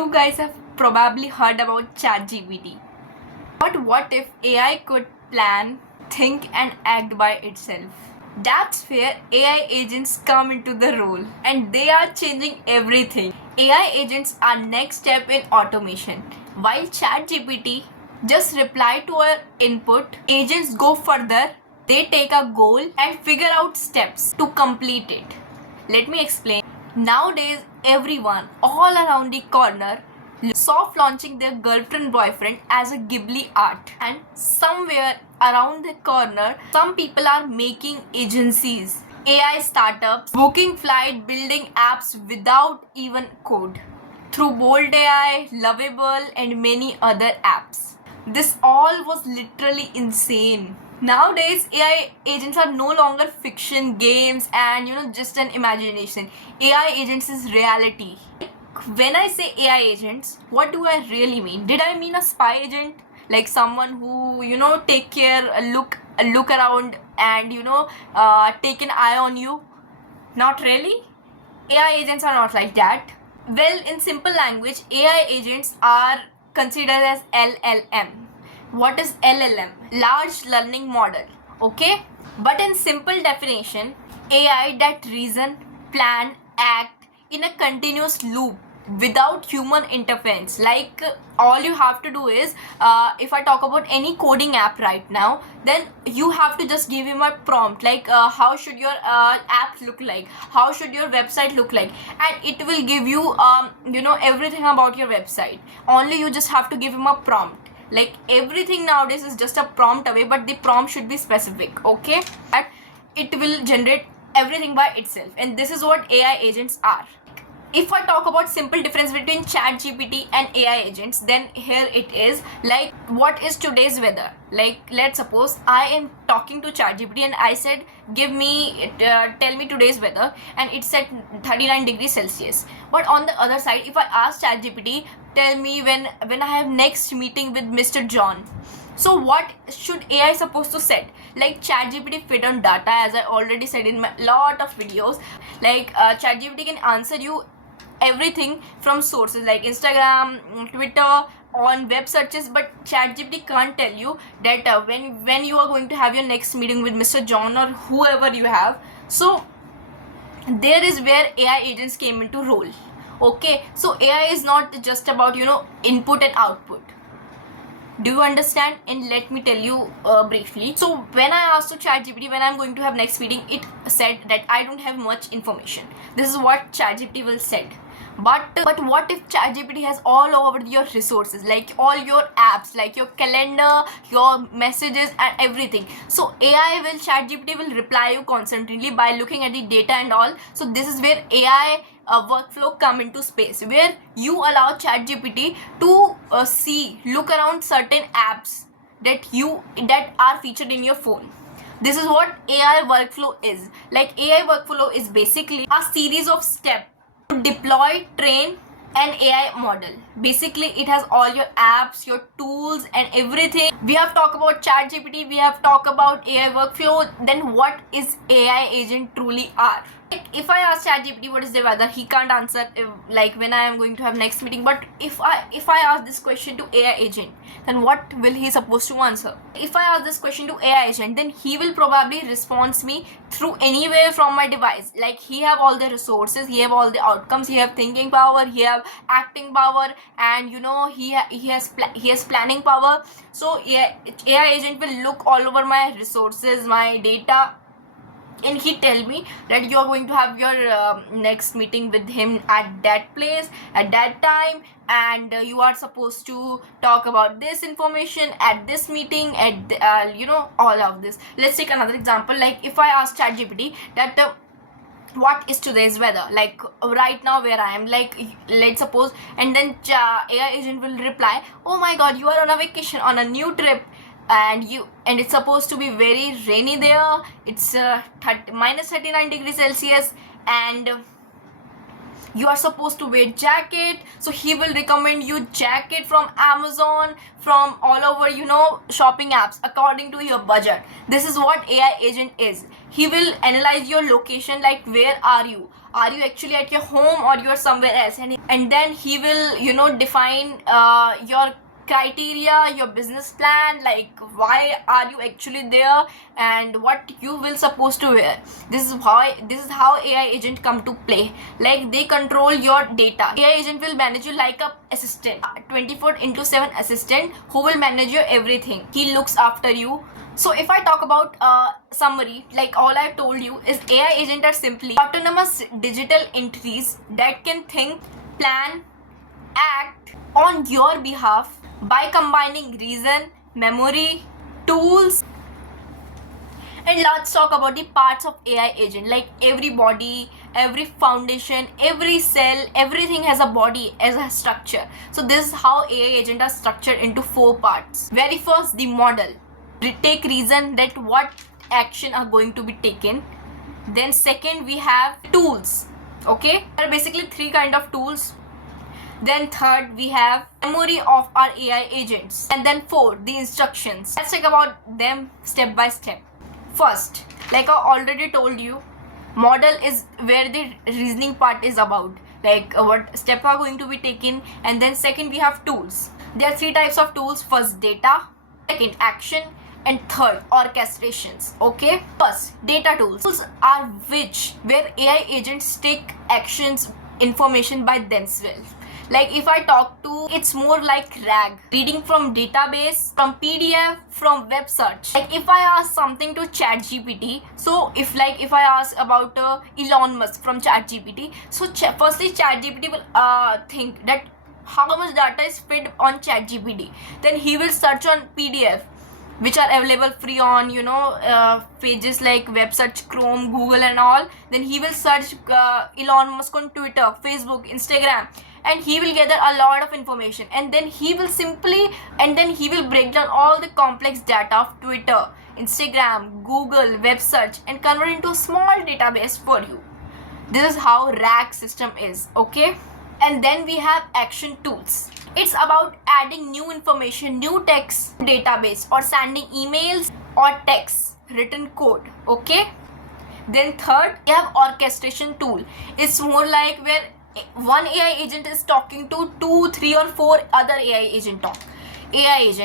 You guys have probably heard about ChatGPT. But what if AI could plan, think, and act by itself? That's where AI agents come into the role, and they are changing everything. AI agents are next step in automation. While ChatGPT just reply to our input, agents go further. They take a goal and figure out steps to complete it. Let me explain. Nowadays, everyone all around the corner soft launching their girlfriend boyfriend as a Ghibli art, and somewhere around the corner some people are making agencies, AI startups, booking flight, building apps without even code through Bold AI, Lovable, and many other apps. This all was literally insane. Nowadays, AI agents are no longer fiction, games, and just an imagination. AI agents is reality. When I say AI agents, what do I really mean? Did I mean a spy agent? Like someone who, take care, look around and, take an eye on you? Not really. AI agents are not like that. Well, in simple language, AI agents are considered as LLM. What is LLM? Large learning model. Okay? But in simple definition, AI that reason, plan, act in a continuous loop without human interference. Like all you have to do is, if I talk about any coding app right now, then you have to just give him a prompt like how should your app look like, how should your website look like, and it will give you everything about your website. Only you just have to give him a prompt. Like everything nowadays is just a prompt away, but the prompt should be specific. Okay, that it will generate everything by itself, and this is what AI agents are. If I talk about simple difference between ChatGPT and AI agents, then here it is. Like, what is today's weather? Like, let's suppose I am talking to ChatGPT and I said, tell me today's weather, and it said 39 degrees Celsius. But on the other side, if I ask ChatGPT, tell me when I have next meeting with Mr. John. So what should AI supposed to set? Like ChatGPT fit on data, as I already said in my lot of videos. Like ChatGPT can answer you everything from sources like Instagram, Twitter, on web searches, but ChatGPT can't tell you that when you are going to have your next meeting with Mr. John or whoever you have. So there is where AI agents came into role. Okay, so AI is not just about input and output. Do you understand? And let me tell you briefly. So when I asked to ChatGPT when I'm going to have next meeting, it said that I don't have much information. This is what ChatGPT will said. But what if ChatGPT has all over your resources, like all your apps, like your calendar, your messages, and everything? So ChatGPT will reply you constantly by looking at the data and all. So this is where AI workflow come into space, where you allow ChatGPT to look around certain apps that are featured in your phone. This is what AI workflow is. Like AI workflow is basically a series of steps to deploy, train an AI model. Basically, it has all your apps, your tools, and everything. We have talked about ChatGPT, we have talked about AI workflow. Then what is AI agent truly are? Like if I ask ChatGPT what is the weather, he can't answer like when I am going to have next meeting. But if I ask this question to AI agent, then what will he supposed to answer? If I ask this question to AI agent, then he will probably respond me through anywhere from my device. Like he have all the resources, he have all the outcomes, he have thinking power, he have acting power, and he has planning power. So AI agent will look all over my resources, my data, and he tell me that you are going to have your next meeting with him at that place at that time, and you are supposed to talk about this information at this meeting at all of this. Let's take another example. Like if I ask ChatGPT that what is today's weather, like right now where I am, like let's suppose, and then AI agent will reply, oh my god, you are on a vacation, on a new trip, and it's supposed to be very rainy there. It's minus 39 degrees Celsius, and you are supposed to wear jacket. So he will recommend you jacket from Amazon, from all over shopping apps according to your budget. This is what AI agent is. He will analyze your location, like where are you, are you actually at your home or you're somewhere else, and then he will, you know, define your criteria, your business plan, like why are you actually there and what you will supposed to wear. This is how AI agent come to play. Like they control your data. AI agent will manage you like a assistant, 24/7 assistant who will manage your everything. He looks after you. So if I talk about summary, like all I've told you is AI agent are simply autonomous digital entities that can think, plan, act on your behalf by combining reason, memory, tools. And let's talk about the parts of AI agent. Like every body, every foundation, every cell, everything has a body as a structure. So this is how AI agent are structured into 4 parts. Very first, the model. Take reason that what action are going to be taken. Then second, we have tools. Okay, there are basically 3 kind of tools. Then third, we have memory of our AI agents. And then fourth, the instructions. Let's talk about them step by step. First, like I already told you, model is where the reasoning part is about, like what steps are going to be taken. And then second, we have tools. There are 3 types of tools. First, data. Second, action. And third, orchestrations. Okay, first, data tools. Tools are where AI agents take actions, information by themselves. Like if I talk to, it's more like RAG, reading from database, from PDF, from web search. Like if I ask something to ChatGPT, so if I ask about Elon Musk from ChatGPT, so firstly ChatGPT will think that how much data is fed on ChatGPT. Then he will search on PDF, which are available free on, you know, pages like web search, Chrome, Google and all. Then he will search Elon Musk on Twitter, Facebook, Instagram, and he will gather a lot of information. And then he will break down all the complex data of Twitter, Instagram, Google, web search, and convert into a small database for you. This is how RAG system is. Okay, and then we have action tools. It's about adding new information, new text database, or sending emails or text, written code. Okay, then third, we have orchestration tool. It's more like where one AI agent is talking to 2, 3 or 4 other AI agent.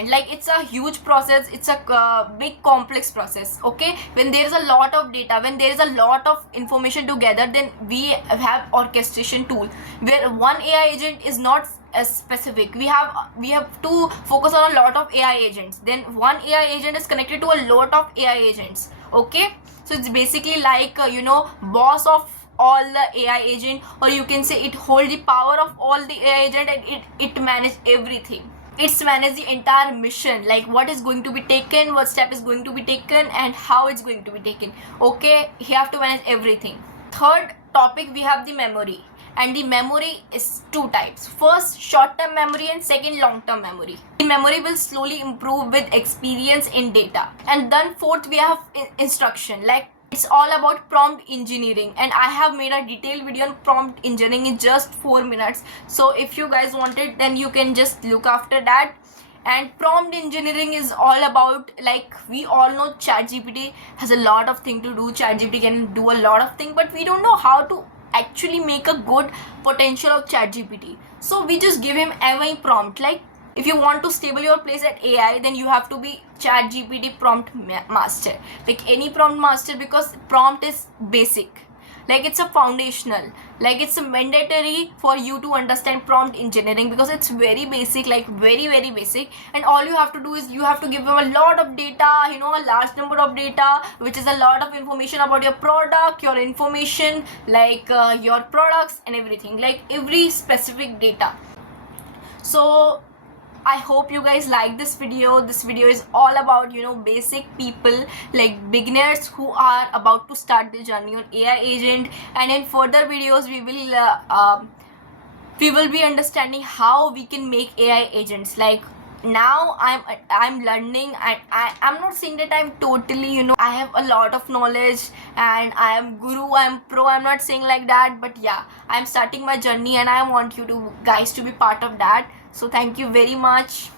Like it's a huge process, it's a big complex process. Okay, when there is a lot of data, when there is a lot of information together, then we have orchestration tool where one AI agent is not as specific. We have to focus on a lot of AI agents. Then one AI agent is connected to a lot of AI agents. Okay, so it's basically like you know, boss of all the AI agent, or you can say it hold the power of all the AI agent, and it manage everything. It's manage the entire mission, like what is going to be taken, what step is going to be taken, and how it's going to be taken. Okay, you have to manage everything. Third topic, we have the memory. And the memory is 2 types. First, short-term memory, and second, long-term memory. The memory will slowly improve with experience in data. And then fourth, we have instruction. Like it's all about prompt engineering, and I have made a detailed video on prompt engineering in just 4 minutes. So if you guys want it, then you can just look after that. And prompt engineering is all about, like we all know ChatGPT has a lot of things to do. ChatGPT can do a lot of things, but we don't know how to actually make a good potential of ChatGPT. So we just give him any prompt. Like if you want to stable your place at AI, then you have to be ChatGPT prompt master, like any prompt master, because prompt is basic. Like it's a foundational, like it's a mandatory for you to understand prompt engineering, because it's very basic, like very very basic. And all you have to do is you have to give them a lot of data, you know, a large number of data, which is a lot of information about your product, your information, like your products and everything, like every specific data. So I hope you guys like this video. This video is all about, you know, basic people, like beginners who are about to start the journey on AI agent. And in further videos, we will be understanding how we can make AI agents. Like now I'm learning, and I'm not saying that I'm totally, you know, I have a lot of knowledge and I am guru, I'm pro. I'm not saying like that, but yeah, I'm starting my journey, and I want you guys to be part of that. So thank you very much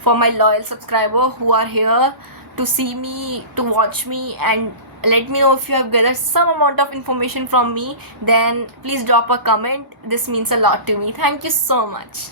for my loyal subscriber who are here to see me, to watch me, and Let me know if you have gathered some amount of information from me. Then please drop a comment. This means a lot to me. Thank you so much.